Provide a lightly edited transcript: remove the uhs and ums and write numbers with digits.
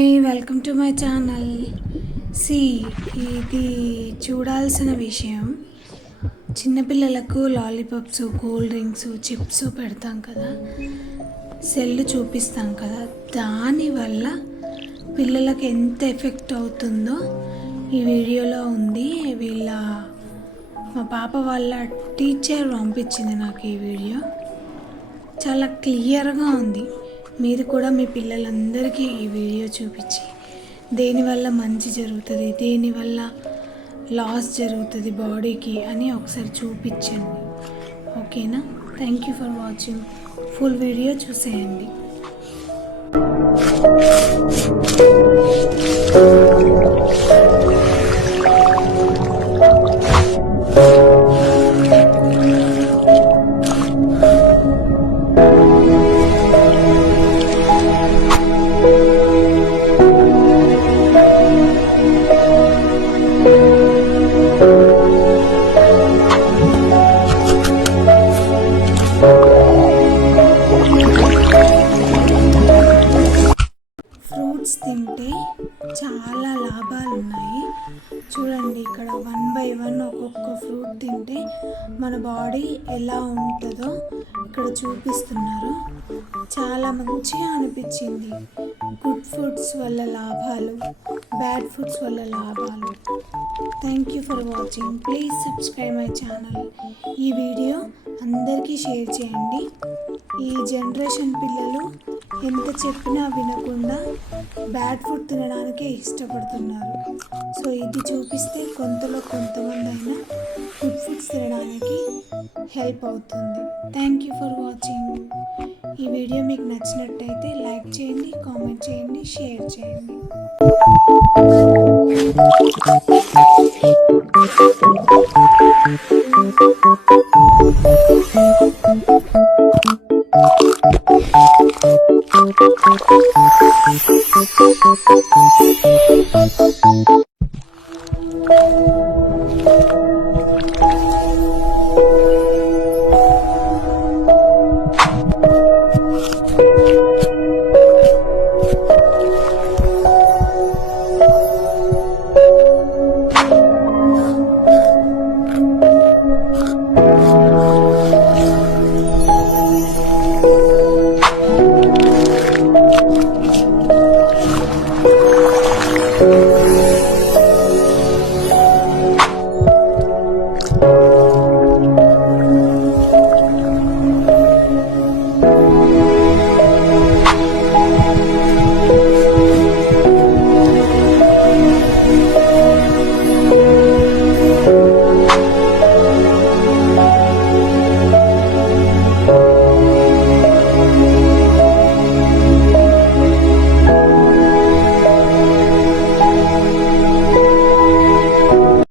Hi, welcome to my channel. ఇది చూడాల్సిన విషయం. చిన్నపిల్లలకు లాలీపాప్స్, కూల్ డ్రింక్స్, చిప్స్ పెడతాం కదా, సెల్ చూపిస్తాం కదా, దానివల్ల పిల్లలకు ఎంత ఎఫెక్ట్ అవుతుందో ఈ వీడియోలో ఉంది. మా పాప వాళ్ళ టీచర్ పంపించింది నాకు ఈ వీడియో. చాలా క్లియర్గా ఉంది. మీరు కూడా మీ పిల్లలందరికీ ఈ వీడియో చూపించి దేనివల్ల మంచి జరుగుతుంది, దేనివల్ల లాస్ జరుగుతుంది బాడీకి అని ఒకసారి చూపించండి. ఓకేనా? Thank you for watching. Full video చూసేయండి. ఫ్రూట్స్ తింటే చాలా లాభాలు ఉన్నాయి. చూడండి, ఇక్కడ 1 by 1 ఒక్కొక్క ఫ్రూట్ తింటే మన బాడీ ఎలా ఉంటుందో ఇక్కడ చూపిస్తున్నారు. చాలా మంచిగా అనిపించింది. గుడ్ ఫుడ్స్ వల్ల లాభాలు, బ్యాడ్ ఫుడ్స్ వల్ల లాభాలు. Thank you for watching. Please subscribe my channel. ఈ వీడియో అందరికీ షేర్ చేయండి. ఈ జనరేషన్ పిల్లలు ఎంత చెప్పినా వినకుండా బ్యాడ్ ఫుడ్ తినడానికే ఇష్టపడుతున్నారు. సో ఇది చూపిస్తే కొంతమంది అయినా గుడ్ ఫుడ్స్ తినడానికి హెల్ప్ అవుతుంది. Thank you for watching. ఈ వీడియో మీకు నచ్చినట్టయితే లైక్ చేయండి, కామెంట్ చేయండి, షేర్ చేయండి.